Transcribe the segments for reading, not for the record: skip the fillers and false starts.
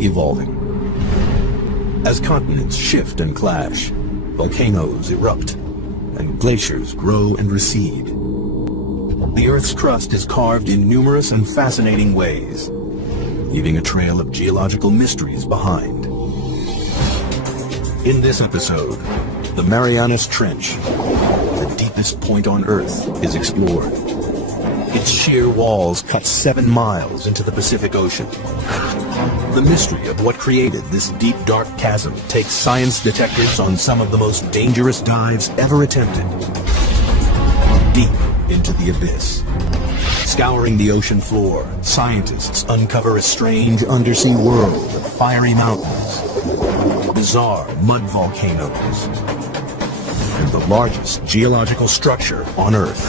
evolving. As continents shift and clash, volcanoes erupt, and glaciers grow and recede. The Earth's crust is carved in numerous and fascinating ways, leaving a trail of geological mysteries behind. In this episode, the Marianas Trench, the deepest point on Earth, is explored. Its sheer walls cut 7 miles into the Pacific Ocean. The mystery of what created this deep, dark chasm takes science detectives on some of the most dangerous dives ever attempted. Deep into the abyss. Scouring the ocean floor, scientists uncover a strange undersea world of fiery mountains, bizarre mud volcanoes, and the largest geological structure on Earth.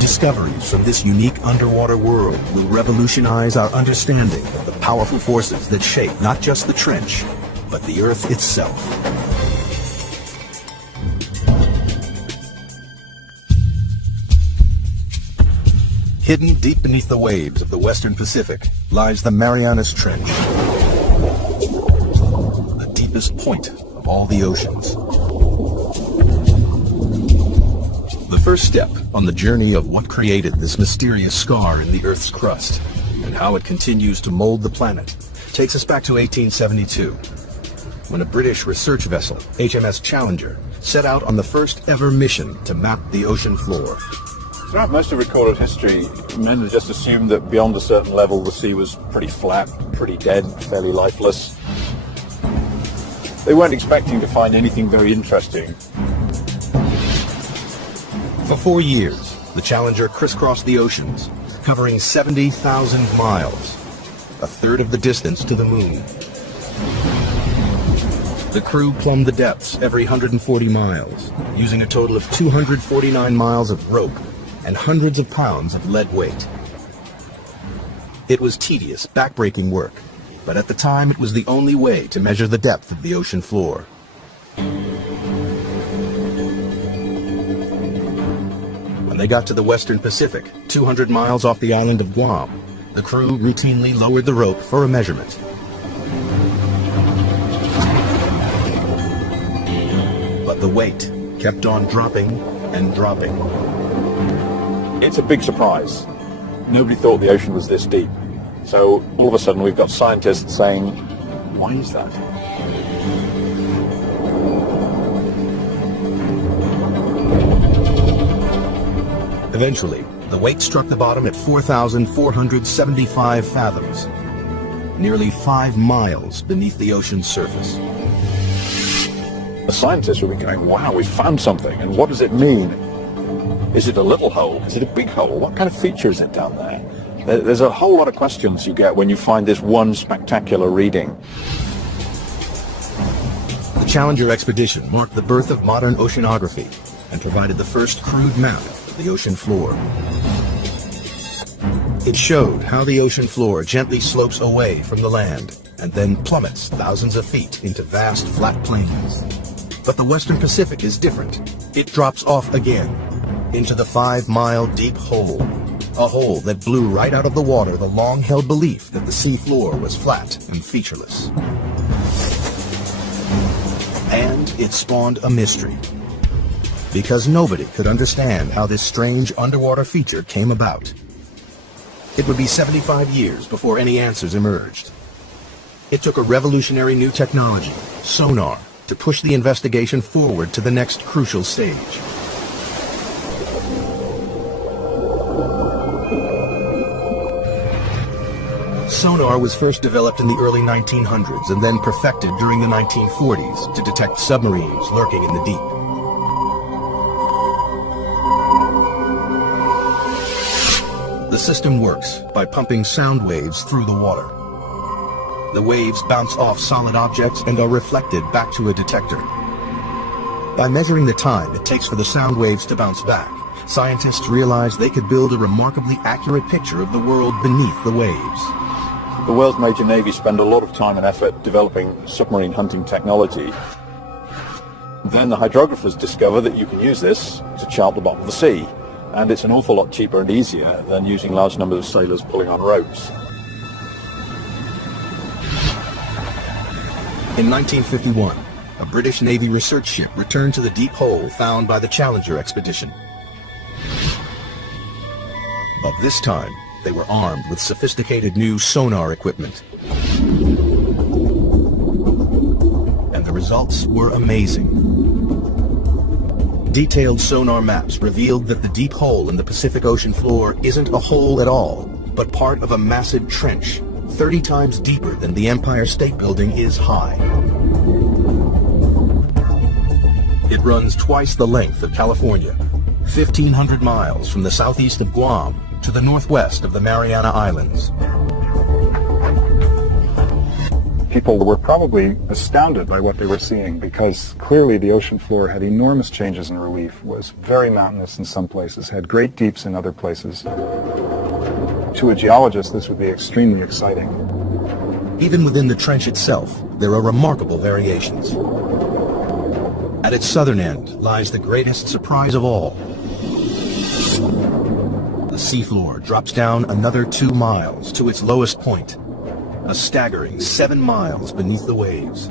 Discoveries from this unique underwater world will revolutionize our understanding of the powerful forces that shape not just the trench, but the Earth itself. Hidden deep beneath the waves of the Western Pacific lies the Marianas Trench, the deepest point of all the oceans. The first step on the journey of what created this mysterious scar in the Earth's crust and how it continues to mold the planet takes us back to 1872, when a British research vessel, HMS Challenger, set out on the first ever mission to map the ocean floor. Throughout most of recorded history, men had just assumed that beyond a certain level the sea was pretty flat, pretty dead, fairly lifeless. They weren't expecting to find anything very interesting. For 4 years, the Challenger crisscrossed the oceans, covering 70,000 miles, a third of the distance to the moon. The crew plumbed the depths every 140 miles, using a total of 249 miles of rope and hundreds of pounds of lead weight. It was tedious, backbreaking work, but at the time it was the only way to measure the depth of the ocean floor. When they got to the Western Pacific, 200 miles off the island of Guam, the crew routinely lowered the rope for a measurement. But the weight kept on dropping and dropping. It's a big surprise. Nobody thought the ocean was this deep. So all of a sudden we've got scientists saying, why is that? Eventually, the weight struck the bottom at 4,475 fathoms, nearly 5 miles beneath the ocean's surface. The scientists will be going, wow, we found something, and what does it mean? Is it a little hole? Is it a big hole? What kind of feature is it down there? There's a whole lot of questions you get when you find this one spectacular reading. The Challenger expedition marked the birth of modern oceanography and provided the first crude map of the ocean floor. It showed how the ocean floor gently slopes away from the land and then plummets thousands of feet into vast flat plains. But the Western Pacific is different. It drops off again into the 5-mile deep hole, a hole that blew right out of the water the long-held belief that the sea floor was flat and featureless. And it spawned a mystery, because nobody could understand how this strange underwater feature came about. It would be 75 years before any answers emerged. It took a revolutionary new technology, sonar, to push the investigation forward to the next crucial stage. Sonar was first developed in the early 1900s and then perfected during the 1940s to detect submarines lurking in the deep. The system works by pumping sound waves through the water. The waves bounce off solid objects and are reflected back to a detector. By measuring the time it takes for the sound waves to bounce back, scientists realized they could build a remarkably accurate picture of the world beneath the waves. The world's major navies spend a lot of time and effort developing submarine hunting technology. Then the hydrographers discover that you can use this to chart the bottom of the sea, and it's an awful lot cheaper and easier than using large numbers of sailors pulling on ropes. In 1951, a British Navy research ship returned to the deep hole found by the Challenger expedition. Of this time, they were armed with sophisticated new sonar equipment. And the results were amazing. Detailed sonar maps revealed that the deep hole in the Pacific Ocean floor isn't a hole at all, but part of a massive trench, 30 times deeper than the Empire State Building is high. It runs twice the length of California, 1,500 miles from the southeast of Guam to the northwest of the Mariana Islands. People were probably astounded by what they were seeing because clearly the ocean floor had enormous changes in relief, was very mountainous in some places, had great deeps in other places. To a geologist, this would be extremely exciting. Even within the trench itself, there are remarkable variations. At its southern end lies the greatest surprise of all. The seafloor drops down another 2 miles to its lowest point, a staggering 7 miles beneath the waves.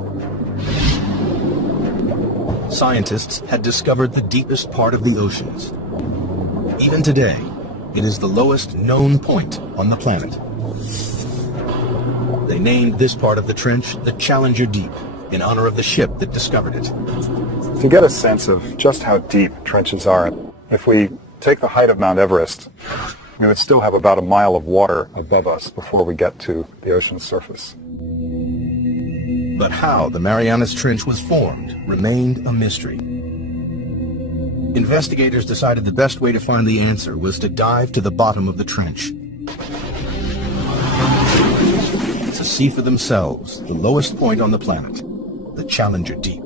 Scientists had discovered the deepest part of the oceans. Even today, it is the lowest known point on the planet. They named this part of the trench the Challenger Deep, in honor of the ship that discovered it. To get a sense of just how deep trenches are, if we take the height of Mount Everest, we would still have about a mile of water above us before we get to the ocean's surface. But how the Marianas Trench was formed remained a mystery. Investigators decided the best way to find the answer was to dive to the bottom of the trench, to see for themselves the lowest point on the planet, the Challenger Deep.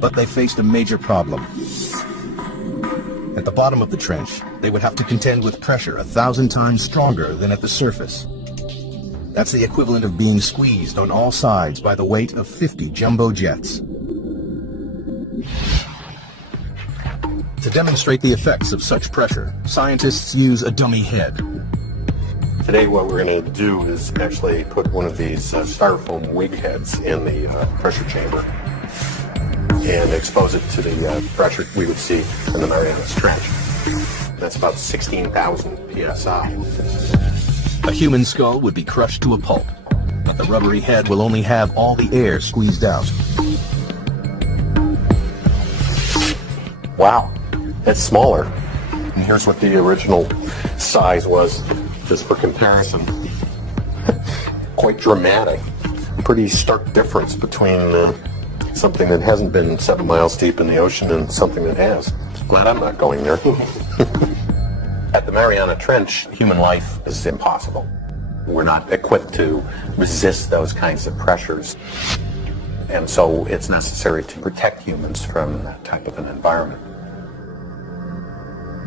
But they faced a major problem. At the bottom of the trench, they would have to contend with pressure 1,000 times stronger than at the surface. That's the equivalent of being squeezed on all sides by the weight of 50 jumbo jets. To demonstrate the effects of such pressure, scientists use a dummy head. Today what we're going to do is actually put one of these styrofoam wig heads in the pressure chamber and expose it to the pressure we would see in the Marianas Trench. That's about 16,000 psi. A human skull would be crushed to a pulp, but the rubbery head will only have all the air squeezed out. Wow, that's smaller. And here's what the original size was, just for comparison. Quite dramatic. Pretty stark difference between something that hasn't been 7 miles deep in the ocean and something that has. Glad I'm not going there. At the Mariana Trench, human life is impossible. We're not equipped to resist those kinds of pressures. And so it's necessary to protect humans from that type of an environment.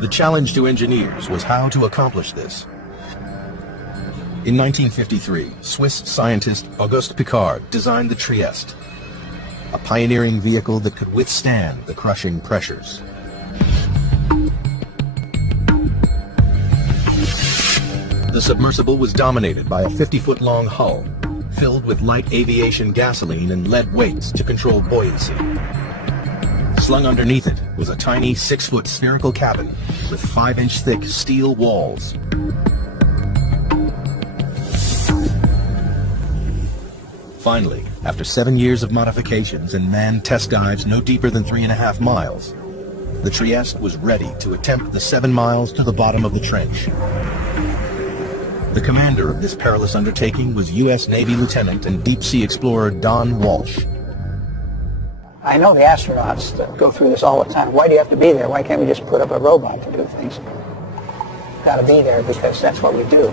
The challenge to engineers was how to accomplish this. In 1953, Swiss scientist Auguste Piccard designed the Trieste, a pioneering vehicle that could withstand the crushing pressures. The submersible was dominated by a 50-foot-long hull, filled with light aviation gasoline and lead weights to control buoyancy. Slung underneath it was a tiny 6-foot spherical cabin with 5-inch thick steel walls. Finally, after 7 years of modifications and manned test dives no deeper than 3.5 miles, the Trieste was ready to attempt the 7 miles to the bottom of the trench. The commander of this perilous undertaking was U.S. Navy Lieutenant and deep-sea explorer Don Walsh. I know the astronauts that go through this all the time. Why do you have to be there? Why can't we just put up a robot to do things? Got to be there because that's what we do.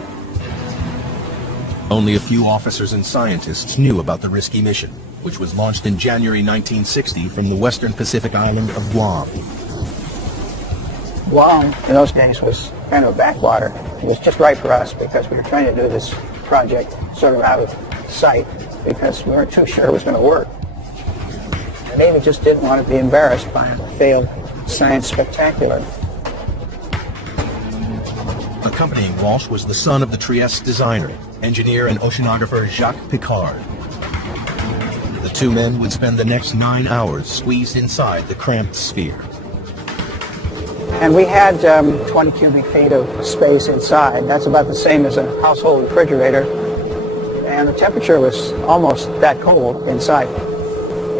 Only a few officers and scientists knew about the risky mission, which was launched in January 1960 from the western Pacific island of Guam. Guam, in those days, was kind of a backwater. It was just right for us because we were trying to do this project sort of out of sight because we weren't too sure it was going to work. The Navy just didn't want to be embarrassed by a failed science spectacular. Accompanying Walsh was the son of the Trieste designer, engineer and oceanographer Jacques Piccard. The two men would spend the next 9 hours squeezed inside the cramped sphere. And we had 20 cubic feet of space inside. That's about the same as a household refrigerator. And the temperature was almost that cold inside.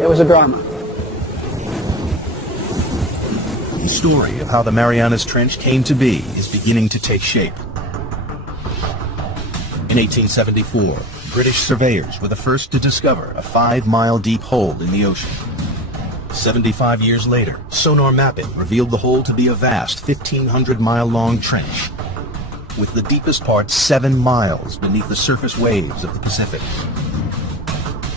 It was a drama. The story of how the Marianas Trench came to be is beginning to take shape. In 1874, British surveyors were the first to discover a 5-mile deep hole in the ocean. 75 years later, sonar mapping revealed the hole to be a vast 1,500-mile-long trench, with the deepest part 7 miles beneath the surface waves of the Pacific.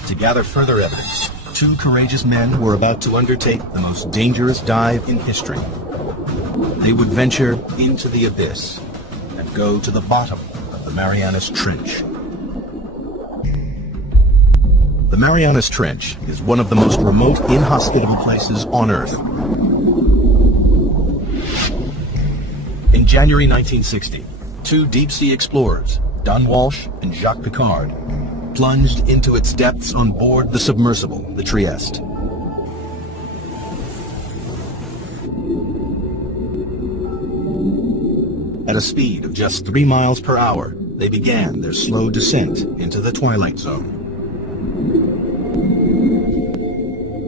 To gather further evidence, 2 courageous men were about to undertake the most dangerous dive in history. They would venture into the abyss and go to the bottom of the Marianas Trench. The Marianas Trench is one of the most remote, inhospitable places on Earth. In January 1960, 2 deep-sea explorers, Don Walsh and Jacques Piccard, plunged into its depths on board the submersible, the Trieste. At a speed of just 3 miles per hour, they began their slow descent into the twilight zone.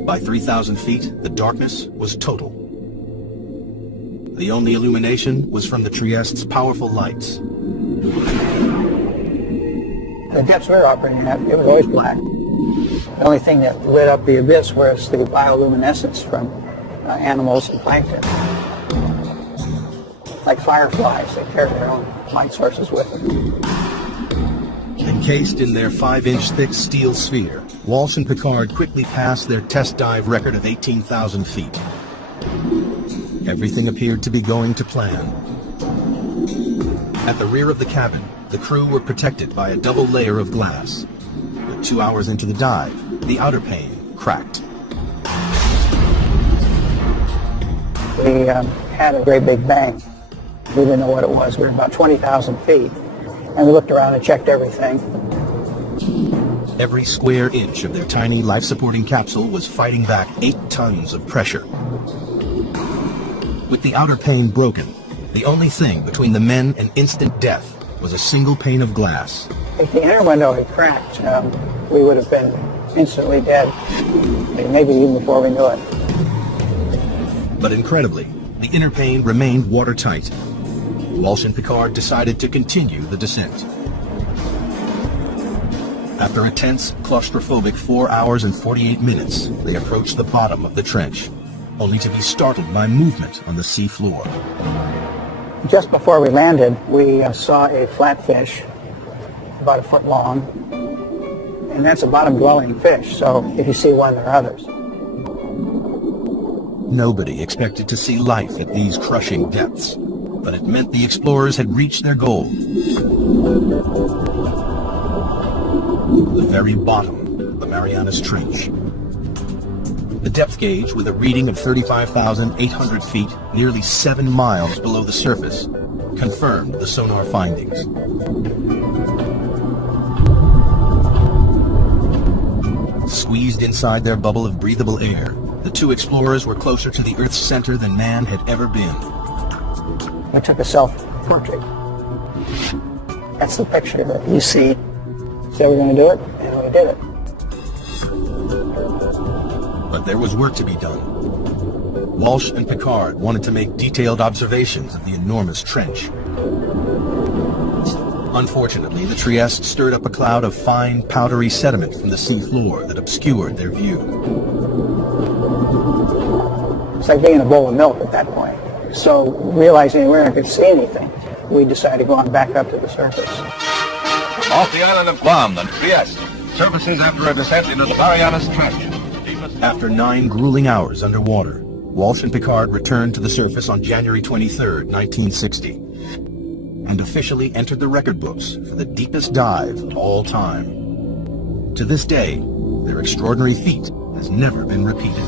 By 3,000 feet, the darkness was total. The only illumination was from the Trieste's powerful lights. The depths we were operating at, it was always black. The only thing that lit up the abyss was the bioluminescence from animals and plankton. Like fireflies, they carried their own light sources with them. Encased in their 5-inch thick steel sphere, Walsh and Piccard quickly passed their test dive record of 18,000 feet. Everything appeared to be going to plan. At the rear of the cabin, the crew were protected by a double layer of glass. But 2 hours into the dive, the outer pane cracked. We had a great big bang. We didn't know what it was. We were about 20,000 feet. And we looked around and checked everything. Every square inch of their tiny life-supporting capsule was fighting back 8 tons of pressure. With the outer pane broken, the only thing between the men and instant death was a single pane of glass. If the inner window had cracked, we would have been instantly dead, maybe even before we knew it. But incredibly, the inner pane remained watertight. Walsh and Piccard decided to continue the descent. After a tense, claustrophobic 4 hours and 48 minutes, they approached the bottom of the trench, only to be startled by movement on the sea floor. Just before we landed, we saw a flatfish, about 1 foot long, and that's a bottom-dwelling fish, so if you see one, there are others. Nobody expected to see life at these crushing depths, but it meant the explorers had reached their goal. The very bottom of the Marianas Trench. The depth gauge, with a reading of 35,800 feet, nearly 7 miles below the surface, confirmed the sonar findings. Squeezed inside their bubble of breathable air, the 2 explorers were closer to the Earth's center than man had ever been. We took a self-portrait. That's the picture that you see. Said we're going to do it, and we did it. But there was work to be done. Walsh and Piccard wanted to make detailed observations of the enormous trench. Unfortunately, the Trieste stirred up a cloud of fine, powdery sediment from the sea floor that obscured their view. It's like being in a bowl of milk at that point. So, realizing we weren't going to see anything, we decided to go on back up to the surface. Off the island of Guam, the Trieste surfaces after a descent into the Marianas Trench. After 9 grueling hours underwater, Walsh and Piccard returned to the surface on January 23, 1960, and officially entered the record books for the deepest dive of all time. To this day, their extraordinary feat has never been repeated.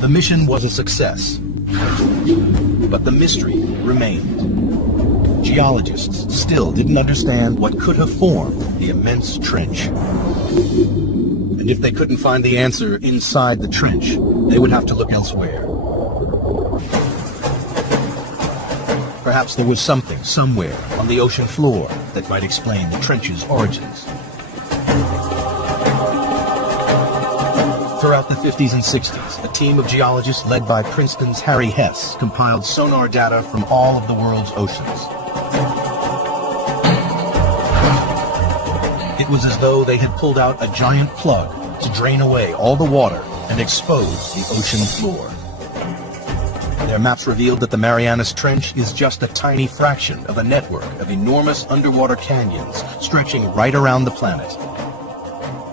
The mission was a success, but the mystery remained. geologists still didn't understand what could have formed the immense trench. And if they couldn't find the answer inside the trench, they would have to look elsewhere. Perhaps there was something somewhere on the ocean floor that might explain the trench's origins. Throughout the 50s and 60s, a team of geologists led by Princeton's Harry Hess compiled sonar data from all of the world's oceans. It was as though they had pulled out a giant plug to drain away all the water and expose the ocean floor. Their maps revealed that the Marianas Trench is just a tiny fraction of a network of enormous underwater canyons stretching right around the planet.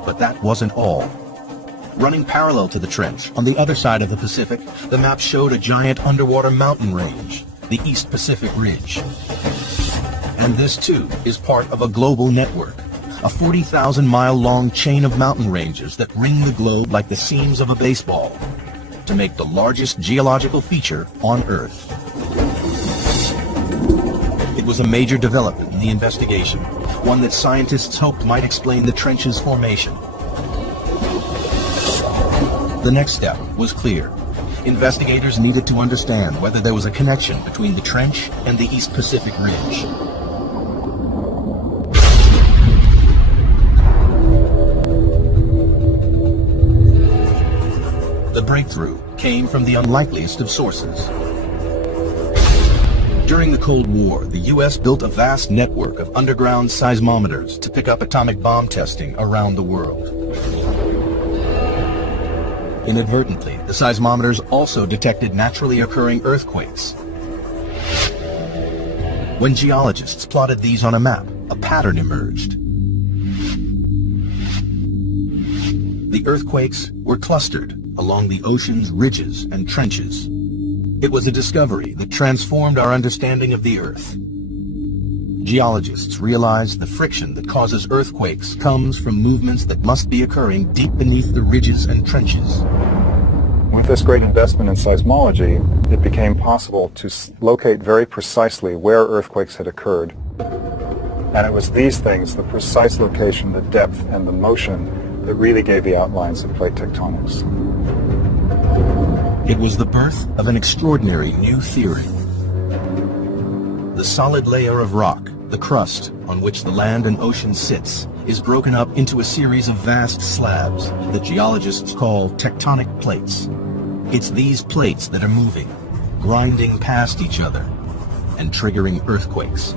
But that wasn't all. Running parallel to the trench, on the other side of the Pacific, the map showed a giant underwater mountain range, the East Pacific Ridge. And this, too, is part of a global network, a 40,000-mile-long chain of mountain ranges that ring the globe like the seams of a baseball, to make the largest geological feature on Earth. It was a major development in the investigation, one that scientists hoped might explain the trench's formation. The next step was clear. Investigators needed to understand whether there was a connection between the trench and the East Pacific Ridge. The breakthrough came from the unlikeliest of sources. During the Cold War, the U.S. built a vast network of underground seismometers to pick up atomic bomb testing around the world. Inadvertently, the seismometers also detected naturally occurring earthquakes. When geologists plotted these on a map, a pattern emerged. The earthquakes were clustered along the ocean's ridges and trenches. It was a discovery that transformed our understanding of the Earth. Geologists realized the friction that causes earthquakes comes from movements that must be occurring deep beneath the ridges and trenches. With this great investment in seismology, it became possible to locate very precisely where earthquakes had occurred. And it was these things, the precise location, the depth, and the motion, that really gave the outlines of plate tectonics. It was the birth of an extraordinary new theory. The solid layer of rock, the crust on which the land and ocean sits, is broken up into a series of vast slabs that geologists call tectonic plates. It's these plates that are moving, grinding past each other, and triggering earthquakes.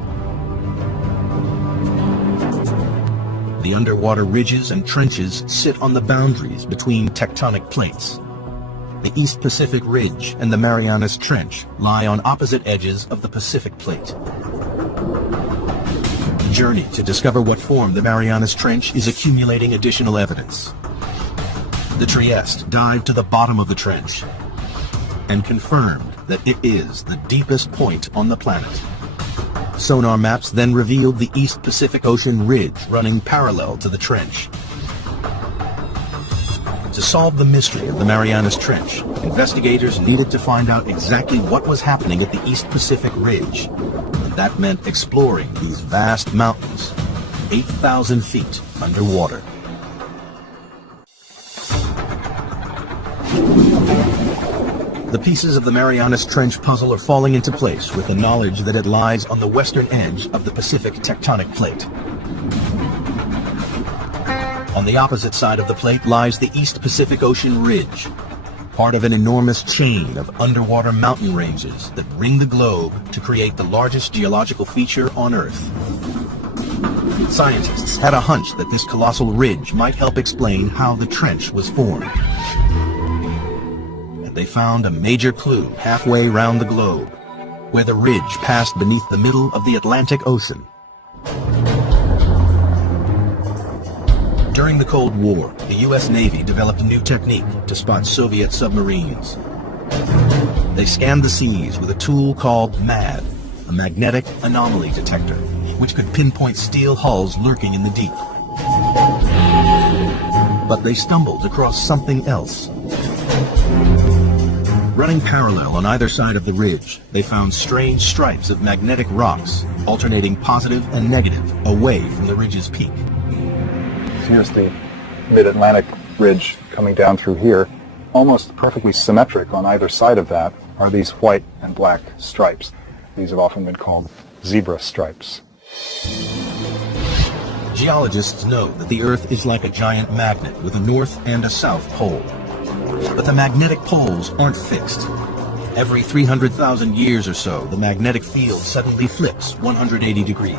The underwater ridges and trenches sit on the boundaries between tectonic plates. The East Pacific Ridge and the Marianas Trench lie on opposite edges of the Pacific Plate. The journey to discover what formed the Marianas Trench is accumulating additional evidence. The Trieste dived to the bottom of the trench and confirmed that it is the deepest point on the planet. Sonar maps then revealed the East Pacific Ocean ridge running parallel to the trench. To solve the mystery of the Marianas Trench, investigators needed to find out exactly what was happening at the East Pacific Ridge. And that meant exploring these vast mountains, 8,000 feet underwater. The pieces of the Marianas Trench puzzle are falling into place with the knowledge that it lies on the western edge of the Pacific tectonic plate. On the opposite side of the plate lies the East Pacific Ocean Ridge, part of an enormous chain of underwater mountain ranges that ring the globe to create the largest geological feature on Earth. Scientists had a hunch that this colossal ridge might help explain how the trench was formed. They found a major clue halfway round the globe, where the ridge passed beneath the middle of the Atlantic Ocean. During the Cold War, the U.S. Navy developed a new technique to spot Soviet submarines. They scanned the seas with a tool called MAD, a magnetic anomaly detector, which could pinpoint steel hulls lurking in the deep. But they stumbled across something else. Running parallel on either side of the ridge, they found strange stripes of magnetic rocks alternating positive and negative away from the ridge's peak. Here's the mid-Atlantic ridge coming down through here. Almost perfectly symmetric on either side of that are these white and black stripes. These have often been called zebra stripes. Geologists know that the Earth is like a giant magnet with a north and a south pole. But the magnetic poles aren't fixed. Every 300,000 years or so, the magnetic field suddenly flips 180 degrees.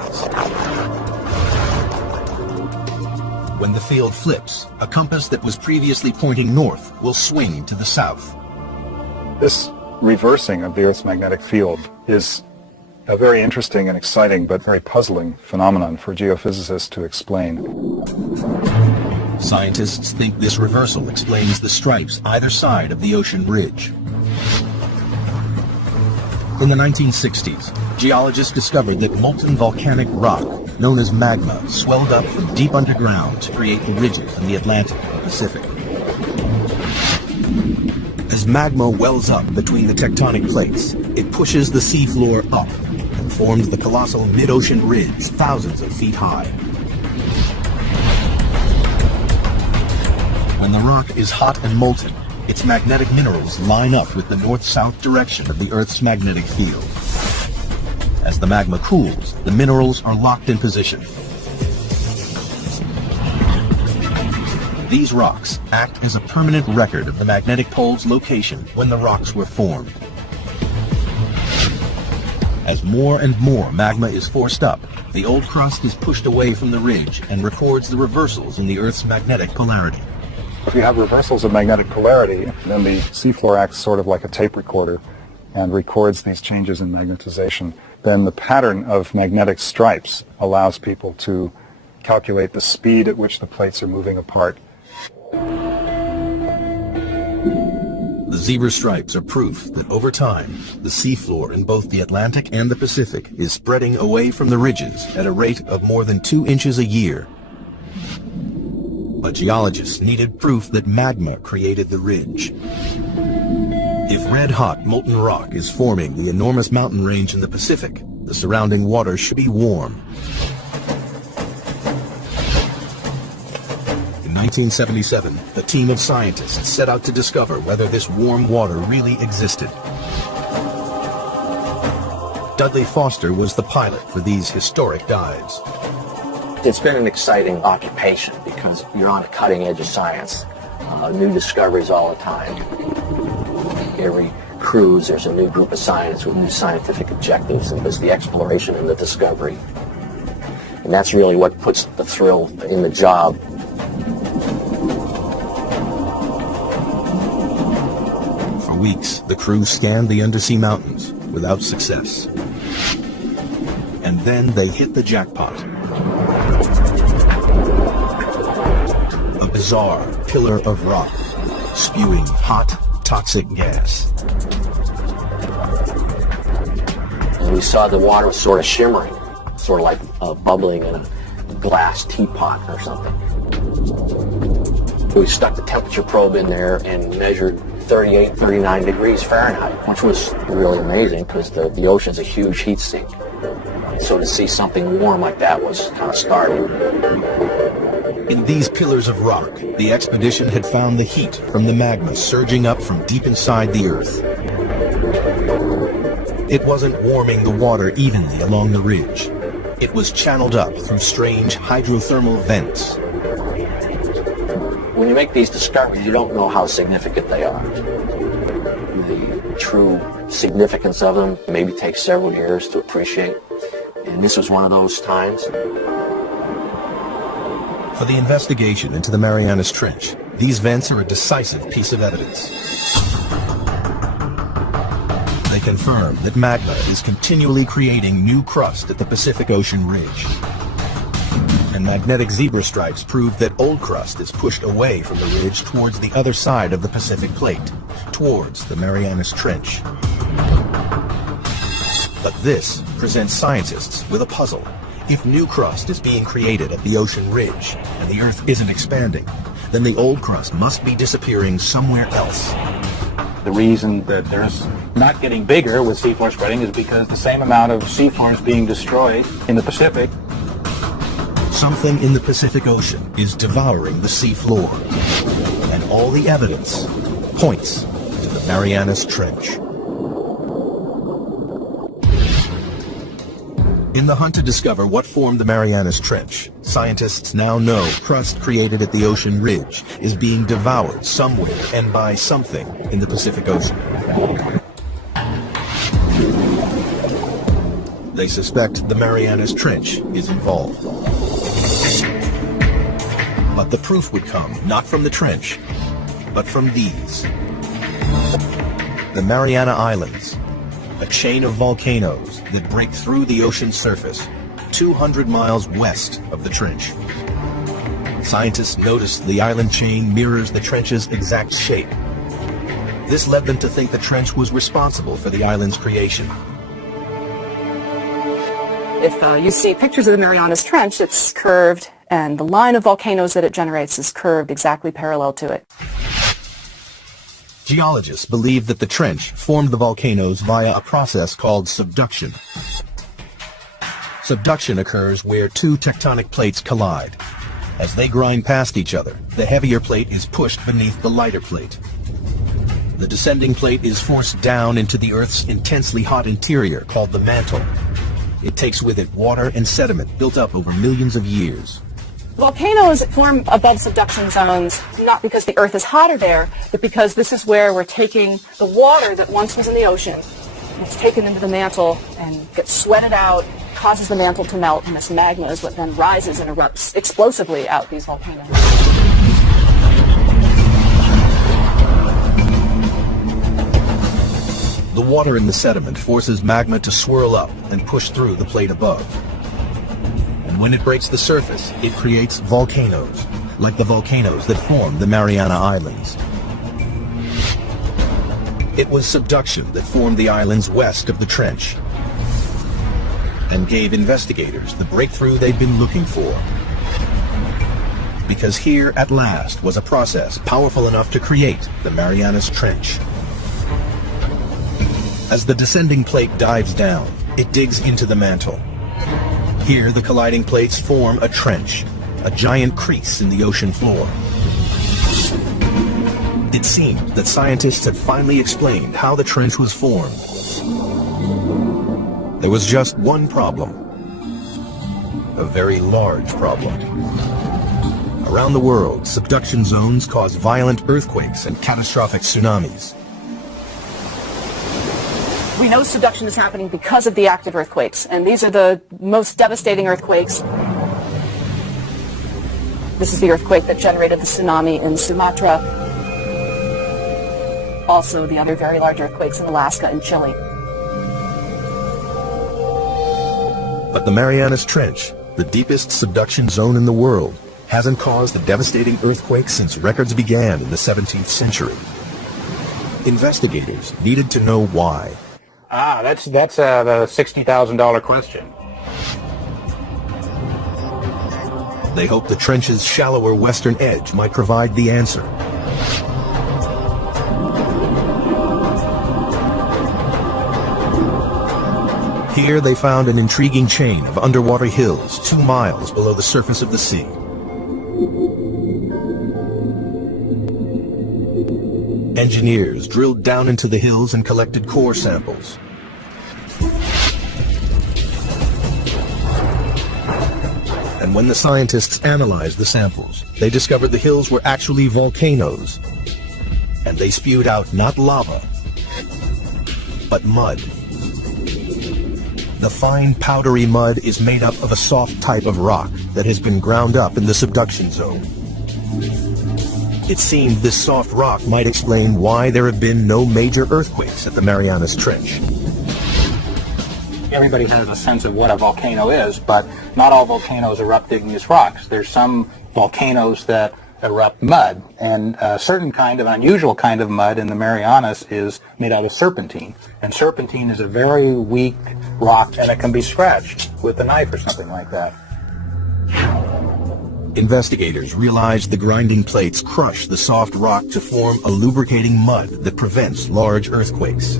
When the field flips, a compass that was previously pointing north will swing to the south. This reversing of the Earth's magnetic field is a very interesting and exciting but very puzzling phenomenon for geophysicists to explain. Scientists think this reversal explains the stripes either side of the ocean ridge. In the 1960s, geologists discovered that molten volcanic rock, known as magma, swelled up from deep underground to create the ridges in the Atlantic and Pacific. As magma wells up between the tectonic plates, it pushes the seafloor up and forms the colossal mid-ocean ridge thousands of feet high. When the rock is hot and molten, its magnetic minerals line up with the north-south direction of the Earth's magnetic field. As the magma cools, the minerals are locked in position. These rocks act as a permanent record of the magnetic pole's location when the rocks were formed. As more and more magma is forced up, the old crust is pushed away from the ridge and records the reversals in the Earth's magnetic polarity. If you have reversals of magnetic polarity, then the seafloor acts sort of like a tape recorder and records these changes in magnetization. Then the pattern of magnetic stripes allows people to calculate the speed at which the plates are moving apart. The zebra stripes are proof that over time, the seafloor in both the Atlantic and the Pacific is spreading away from the ridges at a rate of more than 2 inches a year. But geologists needed proof that magma created the ridge. If red-hot molten rock is forming the enormous mountain range in the Pacific, the surrounding water should be warm. In 1977, a team of scientists set out to discover whether this warm water really existed. Dudley Foster was the pilot for these historic dives. It's been an exciting occupation because you're on the cutting edge of science. New discoveries all the time. Every cruise, there's a new group of scientists with new scientific objectives, and there's the exploration and the discovery. And that's really what puts the thrill in the job. For weeks, the crew scanned the undersea mountains without success. And then they hit the jackpot. A bizarre pillar of rock, spewing hot, toxic gas. And we saw the water was sort of shimmering, sort of like bubbling in a glass teapot or something. We stuck the temperature probe in there and measured 38, 39 degrees Fahrenheit, which was really amazing because the ocean's a huge heat sink. So to see something warm like that was kind of startling. In these pillars of rock, the expedition had found the heat from the magma surging up from deep inside the Earth. It wasn't warming the water evenly along the ridge. It was channeled up through strange hydrothermal vents. When you make these discoveries, you don't know how significant they are. The true significance of them maybe takes several years to appreciate. And this was one of those times. For the investigation into the Marianas Trench, these vents are a decisive piece of evidence. They confirm that magma is continually creating new crust at the Pacific Ocean ridge. And magnetic zebra stripes prove that old crust is pushed away from the ridge towards the other side of the Pacific Plate, towards the Marianas Trench. But this presents scientists with a puzzle. If new crust is being created at the ocean ridge, and the Earth isn't expanding, then the old crust must be disappearing somewhere else. The reason that there's not getting bigger with seafloor spreading is because the same amount of seafloor is being destroyed in the Pacific. Something in the Pacific Ocean is devouring the seafloor, and all the evidence points to the Marianas Trench. In the hunt to discover what formed the Marianas Trench, scientists now know crust created at the ocean ridge is being devoured somewhere and by something in the Pacific Ocean. They suspect the Marianas Trench is involved. But the proof would come not from the trench, but from these. The Mariana Islands, a chain of volcanoes that break through the ocean surface 200 miles west of the trench. Scientists noticed the island chain mirrors the trench's exact shape. This led them to think the trench was responsible for the island's creation. If you see pictures of the Marianas Trench, it's curved, and the line of volcanoes that it generates is curved exactly parallel to it. Geologists believe that the trench formed the volcanoes via a process called subduction. Subduction occurs where two tectonic plates collide. As they grind past each other, the heavier plate is pushed beneath the lighter plate. The descending plate is forced down into the Earth's intensely hot interior called the mantle. It takes with it water and sediment built up over millions of years. Volcanoes form above subduction zones not because the Earth is hotter there, but because this is where we're taking the water that once was in the ocean. It's taken into the mantle and gets sweated out, causes the mantle to melt, and this magma is what then rises and erupts explosively out these volcanoes. The water in the sediment forces magma to swirl up and push through the plate above. And when it breaks the surface, it creates volcanoes, like the volcanoes that form the Mariana Islands. It was subduction that formed the islands west of the trench and gave investigators the breakthrough they'd been looking for. Because here, at last, was a process powerful enough to create the Marianas Trench. As the descending plate dives down, it digs into the mantle. Here, the colliding plates form a trench, a giant crease in the ocean floor. It seemed that scientists had finally explained how the trench was formed. There was just one problem. A very large problem. Around the world, subduction zones cause violent earthquakes and catastrophic tsunamis. We know subduction is happening because of the active earthquakes, and these are the most devastating earthquakes. This is the earthquake that generated the tsunami in Sumatra. Also, the other very large earthquakes in Alaska and Chile. But the Marianas Trench, the deepest subduction zone in the world, hasn't caused a devastating earthquake since records began in the 17th century. Investigators needed to know why. That's the $60,000 question. They hoped the trench's shallower western edge might provide the answer. Here they found an intriguing chain of underwater hills 2 miles below the surface of the sea. Engineers drilled down into the hills and collected core samples. And when the scientists analyzed the samples, they discovered the hills were actually volcanoes. And they spewed out not lava, but mud. The fine powdery mud is made up of a soft type of rock that has been ground up in the subduction zone. It seemed this soft rock might explain why there have been no major earthquakes at the Marianas Trench. Everybody has a sense of what a volcano is, but not all volcanoes erupt igneous rocks. There's some volcanoes that erupt mud, and a certain kind of unusual kind of mud in the Marianas is made out of serpentine. And serpentine is a very weak rock, and it can be scratched with a knife or something like that. Investigators realized the grinding plates crush the soft rock to form a lubricating mud that prevents large earthquakes.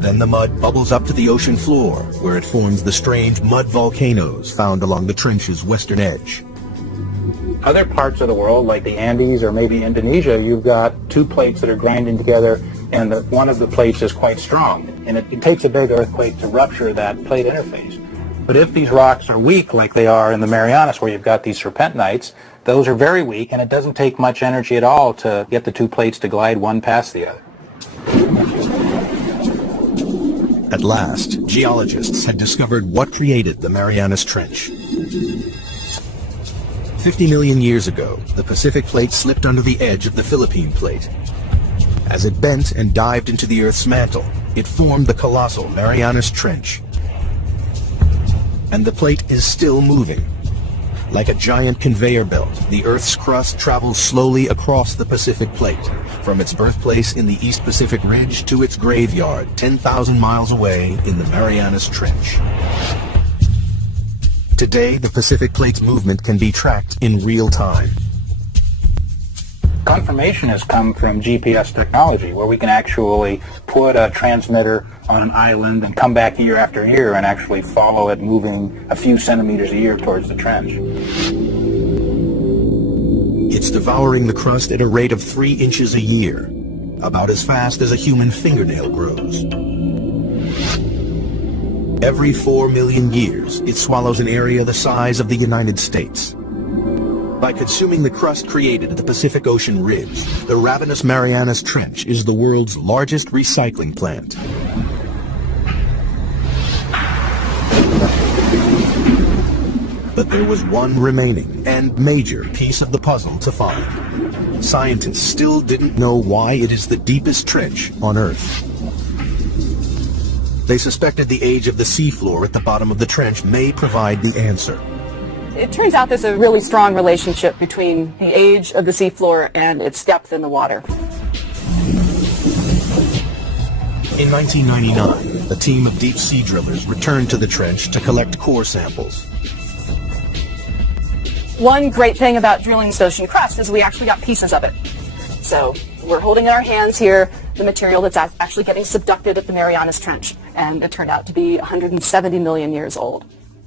Then the mud bubbles up to the ocean floor, where it forms the strange mud volcanoes found along the trench's western edge. Other parts of the world, like the Andes or maybe Indonesia, you've got two plates that are grinding together, and one of the plates is quite strong. And it takes a big earthquake to rupture that plate interface. But if these rocks are weak, like they are in the Marianas, where you've got these serpentinites, those are very weak, and it doesn't take much energy at all to get the two plates to glide one past the other. At last, geologists had discovered what created the Marianas Trench. 50 million years ago, the Pacific Plate slipped under the edge of the Philippine Plate. As it bent and dived into the Earth's mantle, it formed the colossal Marianas Trench. And the plate is still moving. Like a giant conveyor belt, the Earth's crust travels slowly across the Pacific Plate, from its birthplace in the East Pacific Ridge to its graveyard 10,000 miles away in the Marianas Trench. Today, the Pacific Plate's movement can be tracked in real time. Confirmation has come from GPS technology, where we can actually put a transmitter on an island and come back year after year and actually follow it moving a few centimeters a year towards the trench. It's devouring the crust at a rate of 3 inches a year, about as fast as a human fingernail grows. Every 4 million years, it swallows an area the size of the United States. By consuming the crust created at the Pacific Ocean ridge, the ravenous Marianas Trench is the world's largest recycling plant. But there was one remaining and major piece of the puzzle to find. Scientists still didn't know why it is the deepest trench on Earth. They suspected the age of the seafloor at the bottom of the trench may provide the answer. It turns out there's a really strong relationship between the age of the seafloor and its depth in the water. In 1999, a team of deep-sea drillers returned to the trench to collect core samples. One great thing about drilling this ocean crust is we actually got pieces of it. So we're holding in our hands here the material that's actually getting subducted at the Marianas Trench, and it turned out to be 170 million years old.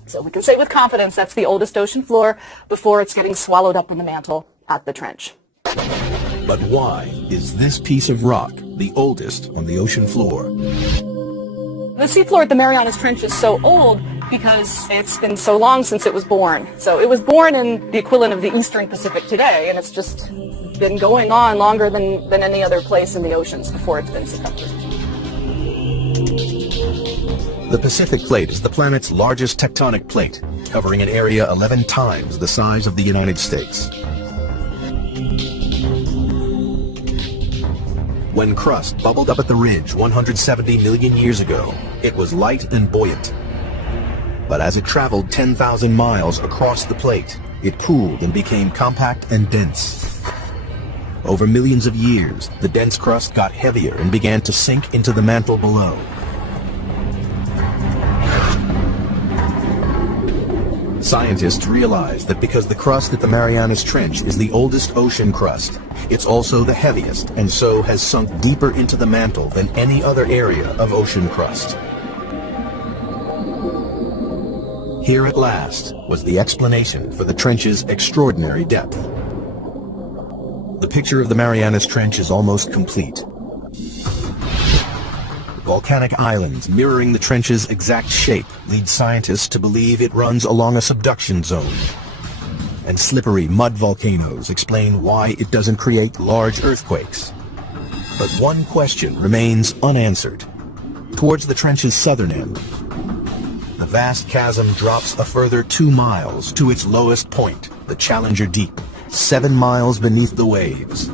So we can say with confidence that's the oldest ocean floor before it's getting swallowed up in the mantle at the trench. But why is this piece of rock the oldest on the ocean floor? The seafloor at the Marianas Trench is so old because it's been so long since it was born. So it was born in the equivalent of the Eastern Pacific today, and it's just been going on longer than any other place in the oceans before it's been subducted. The Pacific Plate is the planet's largest tectonic plate, covering an area 11 times the size of the United States. When crust bubbled up at the ridge 170 million years ago, it was light and buoyant. But as it traveled 10,000 miles across the plate, it cooled and became compact and dense. Over millions of years, the dense crust got heavier and began to sink into the mantle below. Scientists realized that because the crust at the Marianas Trench is the oldest ocean crust, it's also the heaviest and so has sunk deeper into the mantle than any other area of ocean crust. Here at last was the explanation for the trench's extraordinary depth. The picture of the Marianas Trench is almost complete. Volcanic islands mirroring the trench's exact shape lead scientists to believe it runs along a subduction zone. And slippery mud volcanoes explain why it doesn't create large earthquakes. But one question remains unanswered. Towards the trench's southern end, the vast chasm drops a further 2 miles to its lowest point, the Challenger Deep, 7 miles beneath the waves.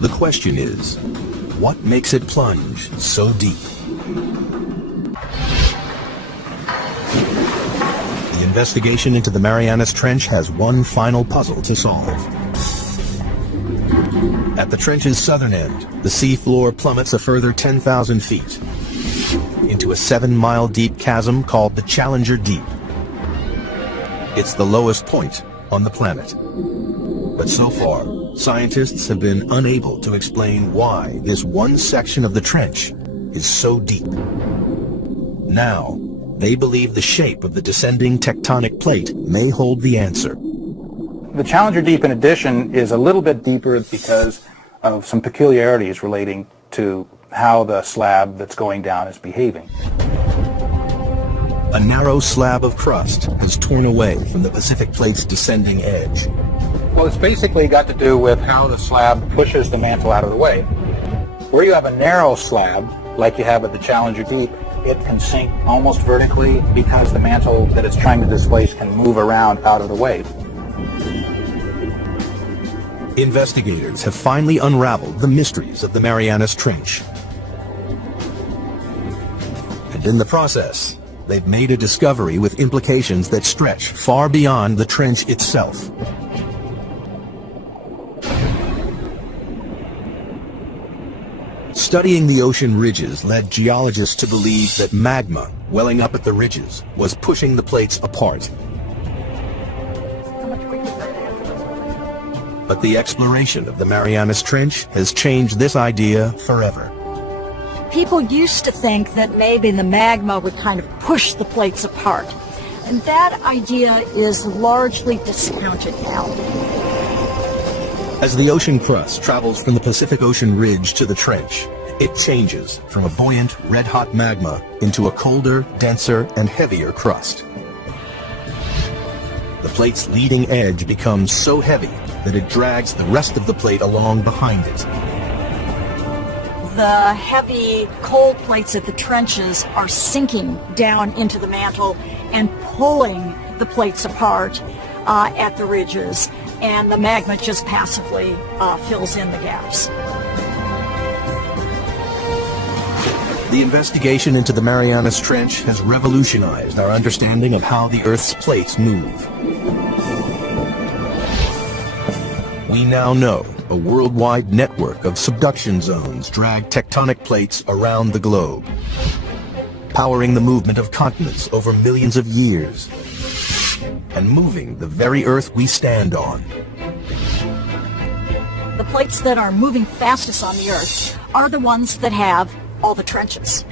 The question is, what makes it plunge so deep? The investigation into the Marianas Trench has one final puzzle to solve. At the trench's southern end, the seafloor plummets a further 10,000 feet into a 7-mile deep chasm called the Challenger Deep. It's the lowest point on the planet. But so far, scientists have been unable to explain why this one section of the trench is so deep. Now, they believe the shape of the descending tectonic plate may hold the answer. The Challenger Deep, in addition, is a little bit deeper because of some peculiarities relating to how the slab that's going down is behaving. A narrow slab of crust has torn away from the Pacific Plate's descending edge. Well, it's basically got to do with how the slab pushes the mantle out of the way. Where you have a narrow slab, like you have at the Challenger Deep, it can sink almost vertically because the mantle that it's trying to displace can move around out of the way. Investigators have finally unraveled the mysteries of the Marianas Trench. And in the process, they've made a discovery with implications that stretch far beyond the trench itself. Studying the ocean ridges led geologists to believe that magma welling up at the ridges was pushing the plates apart. But the exploration of the Marianas Trench has changed this idea forever. People used to think that maybe the magma would kind of push the plates apart. And that idea is largely discounted now. As the ocean crust travels from the Pacific Ocean ridge to the trench, it changes from a buoyant, red-hot magma into a colder, denser, and heavier crust. The plate's leading edge becomes so heavy that it drags the rest of the plate along behind it. The heavy cold plates at the trenches are sinking down into the mantle and pulling the plates apart at the ridges, and the magma just passively fills in the gaps. The investigation into the Marianas Trench has revolutionized our understanding of how the Earth's plates move. We now know a worldwide network of subduction zones drag tectonic plates around the globe, powering the movement of continents over millions of years, and moving the very Earth we stand on. The plates that are moving fastest on the Earth are the ones that have all the trenches.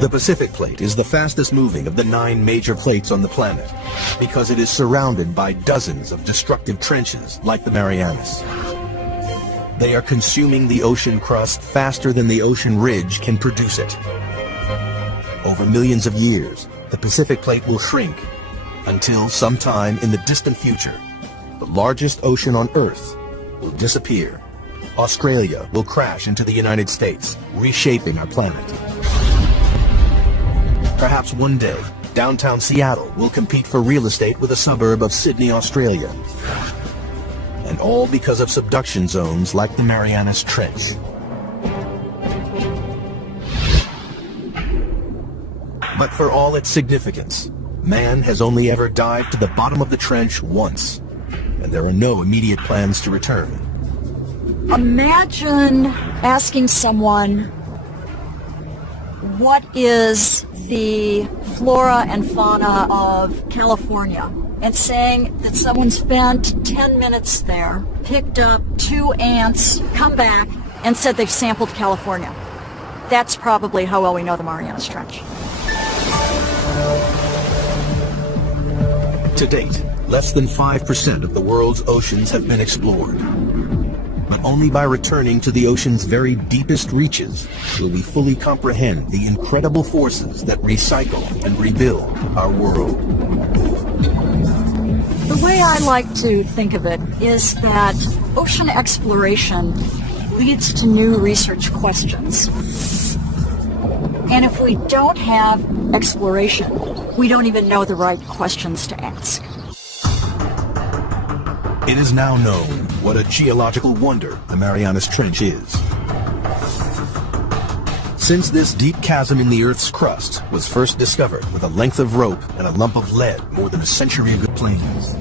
The Pacific Plate is the fastest moving of the 9 major plates on the planet because it is surrounded by dozens of destructive trenches like the Marianas. They are consuming the ocean crust faster than the ocean ridge can produce it. Over millions of years, the Pacific Plate will shrink until sometime in the distant future, the largest ocean on Earth will disappear. Australia will crash into the United States, reshaping our planet. Perhaps one day, downtown Seattle will compete for real estate with a suburb of Sydney, Australia. And all because of subduction zones like the Marianas Trench. But for all its significance, man has only ever dived to the bottom of the trench once, and there are no immediate plans to return. Imagine asking someone, what is the flora and fauna of California, and saying that someone spent 10 minutes there, picked up 2 ants, come back, and said they've sampled California. That's probably how well we know the Marianas Trench. To date, less than 5% of the world's oceans have been explored. But only by returning to the ocean's very deepest reaches will we fully comprehend the incredible forces that recycle and rebuild our world. The way I like to think of it is that ocean exploration leads to new research questions. And if we don't have exploration, we don't even know the right questions to ask. It is now known what a geological wonder the Marianas Trench is. Since this deep chasm in the Earth's crust was first discovered with a length of rope and a lump of lead more than a century ago plains.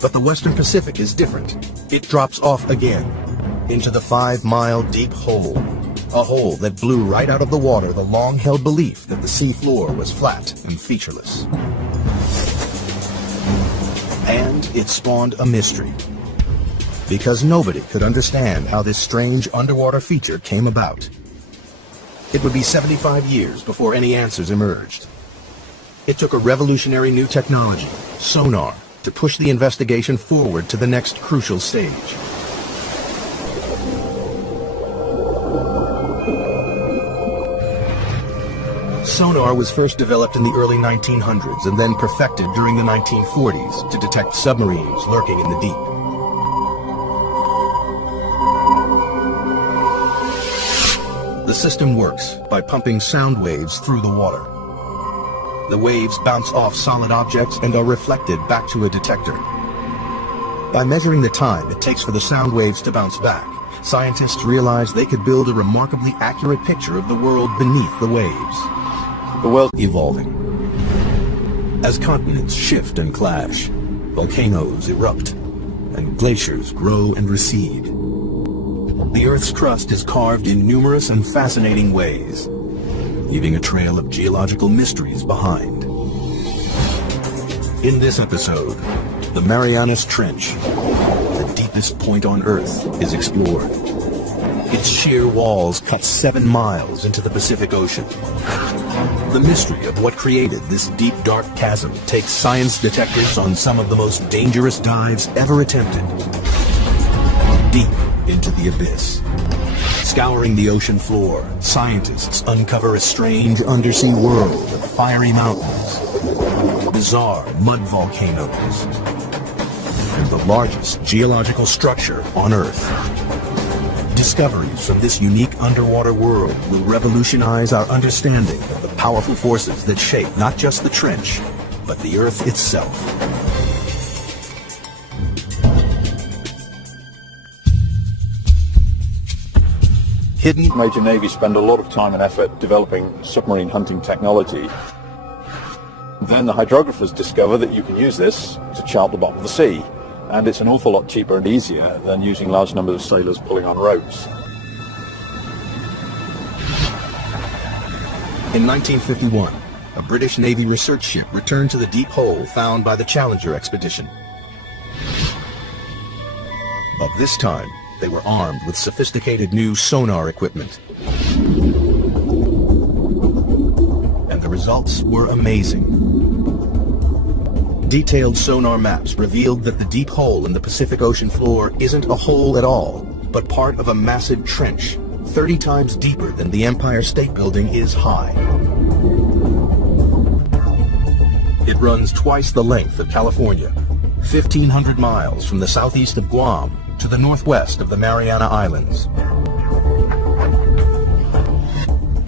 But the Western Pacific is different. It drops off again into the 5-mile deep hole. A hole that blew right out of the water the long-held belief that the sea floor was flat and featureless. And it spawned a mystery. Because nobody could understand how this strange underwater feature came about. It would be 75 years before any answers emerged. It took a revolutionary new technology, sonar, to push the investigation forward to the next crucial stage. Sonar was first developed in the early 1900s and then perfected during the 1940s to detect submarines lurking in the deep. The system works by pumping sound waves through the water. The waves bounce off solid objects and are reflected back to a detector. By measuring the time it takes for the sound waves to bounce back, scientists realized they could build a remarkably accurate picture of the world beneath the waves. The world evolving. As continents shift and clash, volcanoes erupt, and glaciers grow and recede. The Earth's crust is carved in numerous and fascinating ways, leaving a trail of geological mysteries behind. In this episode, the Marianas Trench, the deepest point on Earth, is explored. Its sheer walls cut 7 miles into the Pacific Ocean. The mystery of what created this deep, dark chasm takes science detectives on some of the most dangerous dives ever attempted. Deep into the abyss. Scouring the ocean floor, scientists uncover a strange undersea world of fiery mountains, bizarre mud volcanoes, and the largest geological structure on Earth. Discoveries from this unique underwater world will revolutionize our understanding of the powerful forces that shape not just the trench, but the Earth itself. Hidden. Major navies spend a lot of time and effort developing submarine hunting technology. Then the hydrographers discover that you can use this to chart the bottom of the sea, and it's an awful lot cheaper and easier than using large numbers of sailors pulling on ropes. In 1951, a British Navy research ship returned to the deep hole found by the Challenger expedition. But this time, they were armed with sophisticated new sonar equipment. And the results were amazing. Detailed sonar maps revealed that the deep hole in the Pacific Ocean floor isn't a hole at all, but part of a massive trench, 30 times deeper than the Empire State Building is high. It runs twice the length of California, 1,500 miles from the southeast of Guam to the northwest of the Mariana Islands.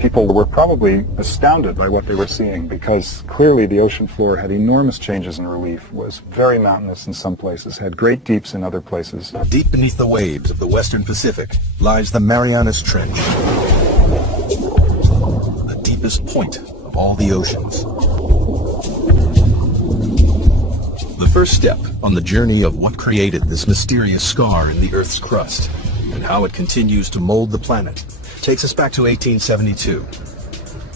People were probably astounded by what they were seeing because clearly the ocean floor had enormous changes in relief, was very mountainous in some places, had great deeps in other places. Deep beneath the waves of the western Pacific lies the Marianas Trench, the deepest point of all the oceans. The first step on the journey of what created this mysterious scar in the Earth's crust and how it continues to mold the planet takes us back to 1872,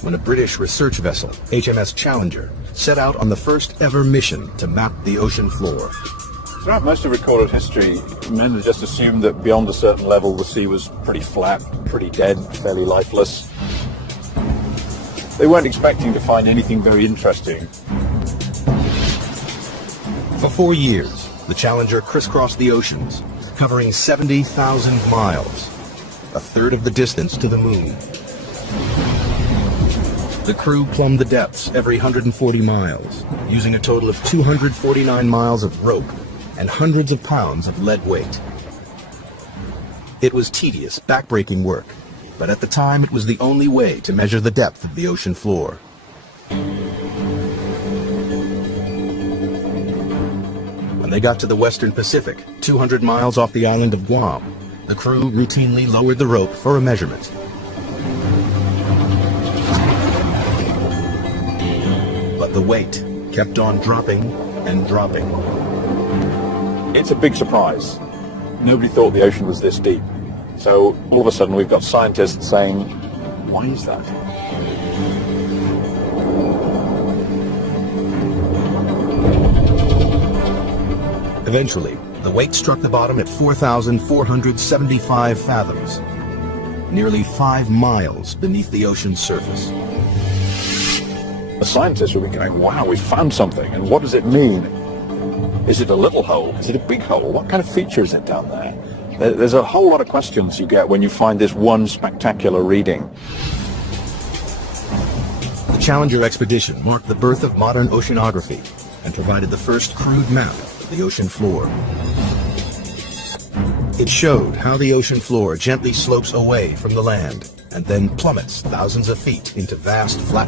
when a British research vessel, HMS Challenger, set out on the first ever mission to map the ocean floor. Throughout most of recorded history, men have just assumed that beyond a certain level the sea was pretty flat, pretty dead, fairly lifeless. They weren't expecting to find anything very interesting. For 4 years, the Challenger crisscrossed the oceans, covering 70,000 miles, a third of the distance to the moon. The crew plumbed the depths every 140 miles, using a total of 249 miles of rope and hundreds of pounds of lead weight. It was tedious, backbreaking work, but at the time it was the only way to measure the depth of the ocean floor. When they got to the western Pacific, 200 miles off the island of Guam, the crew routinely lowered the rope for a measurement. But the weight kept on dropping and dropping. It's a big surprise. Nobody thought the ocean was this deep. So all of a sudden we've got scientists saying, why is that? Eventually, the weight struck the bottom at 4,475 fathoms, nearly 5 miles beneath the ocean's surface. The scientists will be going, wow, we found something, and what does it mean? Is it a little hole? Is it a big hole? What kind of features is it down there? There's a whole lot of questions you get when you find this one spectacular reading. The Challenger expedition marked the birth of modern oceanography and provided the first crude map of the ocean floor. It showed how the ocean floor gently slopes away from the land and then plummets thousands of feet into vast flat